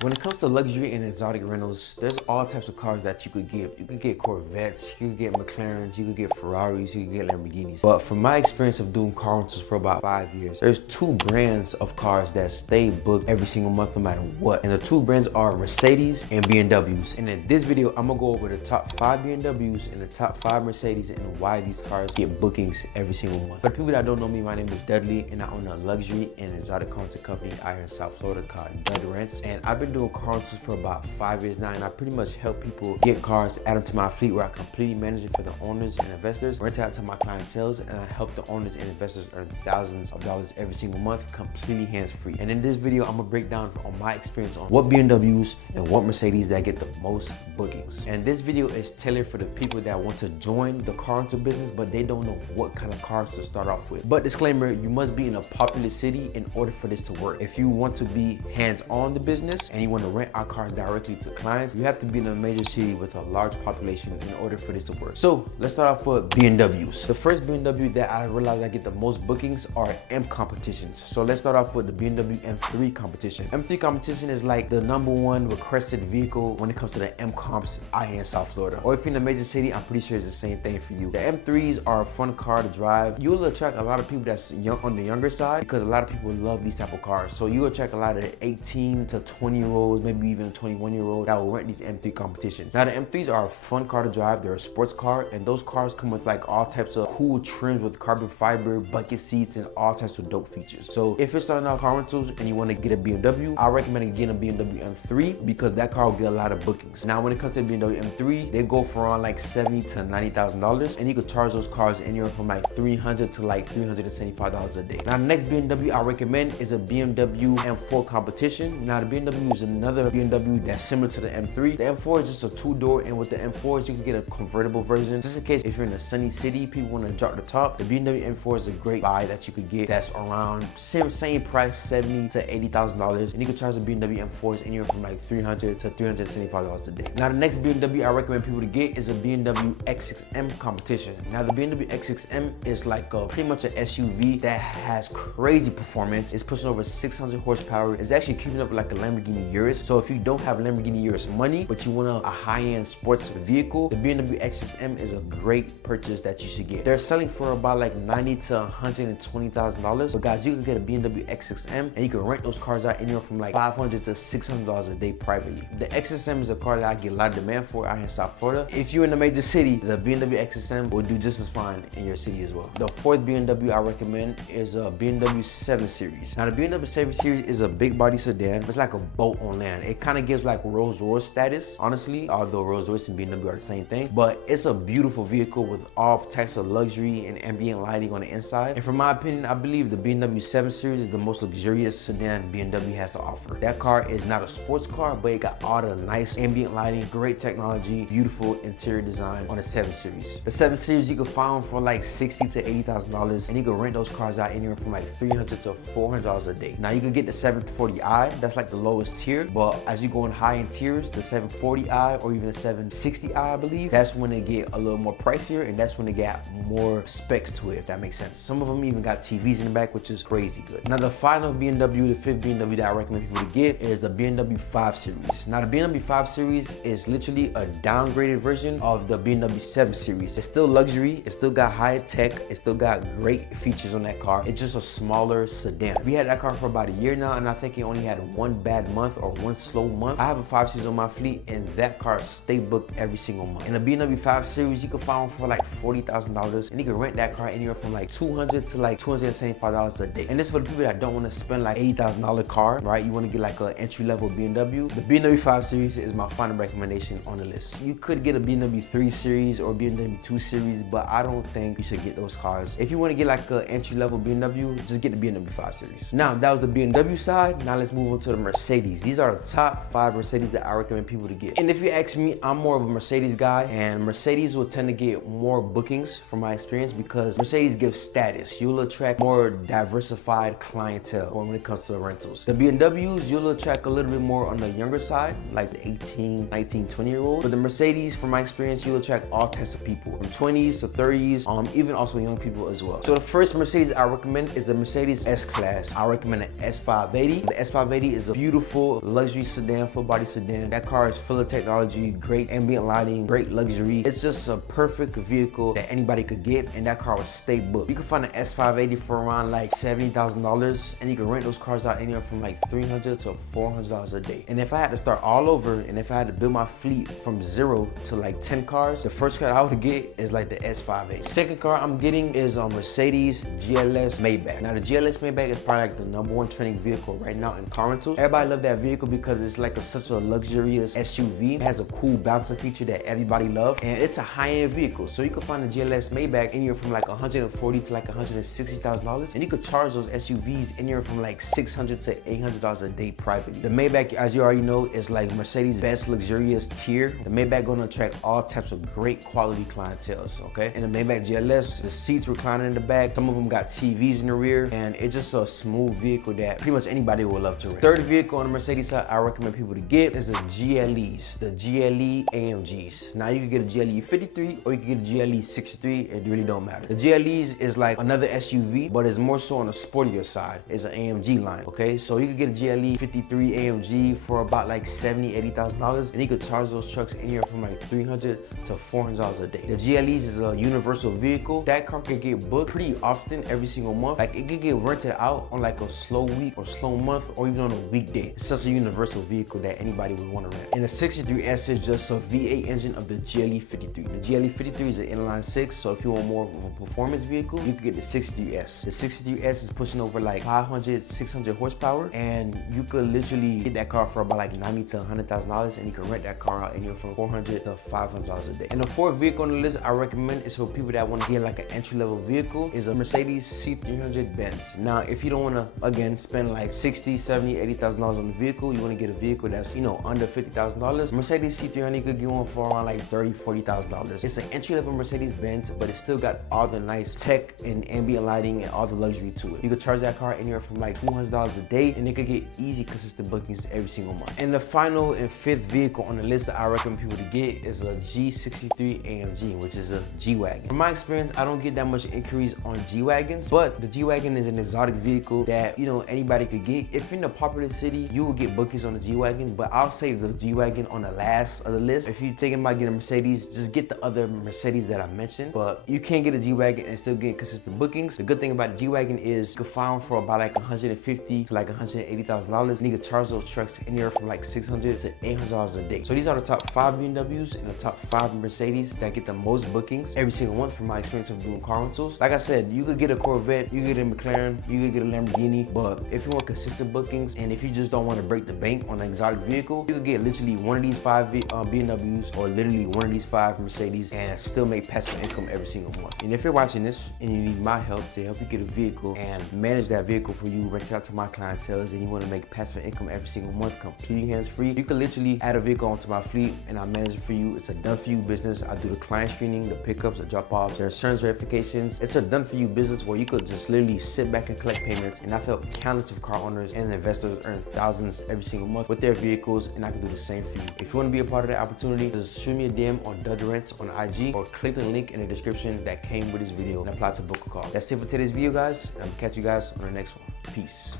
When it comes to luxury and exotic rentals, there's all types of cars that you could get. You could get Corvettes, you could get McLarens, you could get Ferraris, you could get Lamborghinis. But from my experience of doing car rentals for about 5 years, there's two brands of cars that stay booked every single month no matter what. And the two brands are Mercedes and BMWs. And in this video, I'm gonna go over the top 5 BMWs and the top 5 Mercedes and why these cars get bookings every single month. For the people that don't know me, my name is Dudley and I own a luxury and exotic car rental company out here in South Florida called Dud Rents. And I've been doing car rentals for about 5 years now, and I pretty much help people get cars, add them to my fleet where I completely manage it for the owners and investors, rent it out to my clientele, and I help the owners and investors earn thousands of dollars every single month, completely hands-free. And in this video, I'm gonna break down on my experience on what BMWs and what Mercedes that get the most bookings. And this video is tailored for the people that want to join the car rental business, but they don't know what kind of cars to start off with. But disclaimer, you must be in a popular city in order for this to work. If you want to be hands-on the business and you want to rent our cars directly to clients, you have to be in a major city with a large population in order for this to work. So let's start off with BMWs. The first BMW that I realized I get the most bookings are M competitions. So let's start off with the BMW M3 competition. M3 competition is like the #1 requested vehicle when it comes to the M comps out here in South Florida. Or if you're in a major city, I'm pretty sure it's the same thing for you. The M3s are a fun car to drive. You'll attract a lot of people that's young on the younger side because a lot of people love these type of cars. So you attract a lot of 18 to 20-year-olds, maybe even a 21-year-old that will rent these M3 competitions. Now the M3s are a fun car to drive. They're a sports car, and those cars come with like all types of cool trims with carbon fiber, bucket seats, and all types of dope features. So if you're starting out car rentals and you want to get a BMW, I recommend getting a BMW M3 because that car will get a lot of bookings. Now when it comes to the BMW M3, they go for around like $70,000 to $90,000, and you could charge those cars anywhere from like $300 to like $375 a day. Now the next BMW I recommend is a BMW M4 competition. Now the BMW is another BMW that's similar to the M3. The M4 is just a 2-door, and with the M4s you can get a convertible version. Just in case if you're in a sunny city, people want to drop the top, the BMW M4 is a great buy that you could get that's around same price, $70,000 to $80,000, and you can charge the BMW M4s anywhere from like $300 to $375 a day. Now the next BMW I recommend people to get is a BMW X6M competition. Now the BMW X6M is like pretty much an SUV that has crazy performance. It's pushing over 600 horsepower. It's actually keeping up like a Lamborghini Urus. So if you don't have Lamborghini Urus money, but you want a high-end sports vehicle, the BMW X6M is a great purchase that you should get. They're selling for about like $90,000 to $120,000. But guys, you can get a BMW X6M and you can rent those cars out anywhere from like $500 to $600 a day privately. The X6M is a car that I get a lot of demand for out here in South Florida. If you're in a major city, the BMW X6M will do just as fine in your city as well. The fourth BMW I recommend is a BMW 7 Series. Now the BMW 7 Series is a big body sedan. It's like a boat on land. It kind of gives like Rolls Royce status, honestly, although Rolls Royce and BMW are the same thing. But it's a beautiful vehicle with all types of luxury and ambient lighting on the inside. And from my opinion, I believe the BMW 7 Series is the most luxurious sedan BMW has to offer. That car is not a sports car, but it got all the nice ambient lighting, great technology, beautiful interior design on the 7 Series. The 7 Series you can find for like $60,000 to $80,000, and you can rent those cars out anywhere from like $300 to $400 a day. Now you can get the 740i, that's like the lowest tier, but as you go in high-end tiers, the 740i or even the 760i, I believe, that's when they get a little more pricier, and that's when they got more specs to it, if that makes sense. Some of them even got TVs in the back, which is crazy good. Now the final BMW, the fifth BMW that I recommend people to get is the BMW 5 Series. Now the BMW 5 Series is literally a downgraded version of the BMW 7 Series. It's still luxury, it still got high tech, it still got great features on that car. It's just a smaller sedan. We had that car for about a year now, and I think it only had one bad month or one slow month. I have a 5 Series on my fleet, and that car stay booked every single month. In the BMW 5 Series, you can find one for like $40,000, and you can rent that car anywhere from like $200 to like $275 a day. And this is for the people that don't want to spend like $80,000 car, right? You want to get like an entry-level BMW. The BMW 5 Series is my final recommendation on the list. You could get a BMW 3 Series or BMW 2 Series, but I don't think you should get those cars. If you want to get like an entry-level BMW, just get the BMW 5 Series. Now, that was the BMW side. Now let's move on to the Mercedes. These are the top 5 Mercedes that I recommend people to get. And if you ask me, I'm more of a Mercedes guy, and Mercedes will tend to get more bookings from my experience because Mercedes gives status. You'll attract more diversified clientele when it comes to the rentals. The BMWs, you'll attract a little bit more on the younger side, like the 18, 19, 20-year-olds. But the Mercedes, from my experience, you'll attract all types of people, from 20s to 30s, even also young people as well. So the first Mercedes I recommend is the Mercedes S-Class. I recommend the S580. The S580 is a beautiful full luxury sedan, full body sedan. That car is full of technology, great ambient lighting, great luxury. It's just a perfect vehicle that anybody could get, and that car will stay booked. You can find an S580 for around like $70,000, and you can rent those cars out anywhere from like $300 to $400 a day. And if I had to start all over, and if I had to build my fleet from 0 to like 10 cars, the first car I would get is like the S580. Second car I'm getting is a Mercedes GLS Maybach. Now the GLS Maybach is probably like the #1 trending vehicle right now in car rentals. Everybody love that vehicle because it's like such a luxurious SUV. It has a cool bouncing feature that everybody loves, and it's a high-end vehicle. So you can find a GLS Maybach anywhere from like $140,000 to like $160,000, and you could charge those SUVs anywhere from like $600 to $800 a day privately. The Maybach, as you already know, is like Mercedes' best luxurious tier. The Maybach gonna attract all types of great quality clientele, okay? And the Maybach GLS, the seats reclining in the back, some of them got TVs in the rear, and it's just a smooth vehicle that pretty much anybody will love to rent. Third vehicle on the Mercedes side I recommend people to get is the GLEs, the GLE AMGs. Now you can get a GLE 53 or you can get a GLE 63, it really don't matter. The GLEs is like another SUV, but it's more so on the sportier side. It's an AMG line, okay? So you can get a GLE 53 AMG for about like $70,000, $80,000, and you could charge those trucks anywhere from like $300 to $400 a day. The GLEs is a universal vehicle. That car can get booked pretty often every single month. Like it could get rented out on like a slow week or slow month or even on a weekday. It's such a universal vehicle that anybody would want to rent. And the 63S is just a V8 engine of the GLE 53. The GLE 53 is an inline 6, so if you want more of a performance vehicle, you can get the 63S. The 63S is pushing over like 500, 600 horsepower, and you could literally get that car for about like $90,000 to $100,000, and you can rent that car out anywhere from $400 to $500 a day. And the fourth vehicle on the list I recommend is for people that want to get like an entry-level vehicle is a Mercedes C300 Benz. Now, if you don't want to, again, spend like $60,000, $70,000, $80,000 on the vehicle, you want to get a vehicle that's, you know, under $50,000, Mercedes C300 you could get one for around like $30,000, $40,000. It's an entry-level Mercedes Benz, but it still got all the nice tech and ambient lighting and all the luxury to it. You could charge that car anywhere from like $200 a day, and it could get easy, consistent bookings every single month. And the final and fifth vehicle on the list that I recommend people to get is a G63 AMG, which is a G-Wagon. From my experience, I don't get that much inquiries on G-Wagons, but the G-Wagon is an exotic vehicle that, you know, anybody could get. If you're in a popular city, you will get bookings on the G-Wagon, but I'll say the G-Wagon on the last of the list. If you're thinking about getting a Mercedes, just get the other Mercedes that I mentioned, but you can't get a G-Wagon and still get consistent bookings. The good thing about the G-Wagon is you can find them for about like $150,000 to like $180,000, and you can charge those trucks anywhere from like $600 to $800 a day. So these are the top 5 BMWs and the top 5 Mercedes that get the most bookings every single month from my experience of doing car rentals. Like I said, you could get a Corvette, you could get a McLaren, you could get a Lamborghini, but if you want consistent bookings and if you just don't want to break the bank on an exotic vehicle, you could get literally one of these 5 BMWs or literally one of these 5 Mercedes and still make passive income every single month. And if you're watching this and you need my help to help you get a vehicle and manage that vehicle for you, rent it out to my clientele, and you want to make passive income every single month completely hands-free, you can literally add a vehicle onto my fleet and I manage it for you. It's a done-for-you business. I do the client screening, the pickups, the drop-offs, the insurance verifications. It's a done-for-you business where you could just literally sit back and collect payments, and I've helped countless of car owners and investors earn thousands every single month with their vehicles, and I can do the same for you. If you want to be a part of that opportunity, just shoot me a DM on Dud Rents on IG or click the link in the description that came with this video and apply to book a call. That's it for today's video, guys, and I'm gonna catch you guys on the next one. Peace.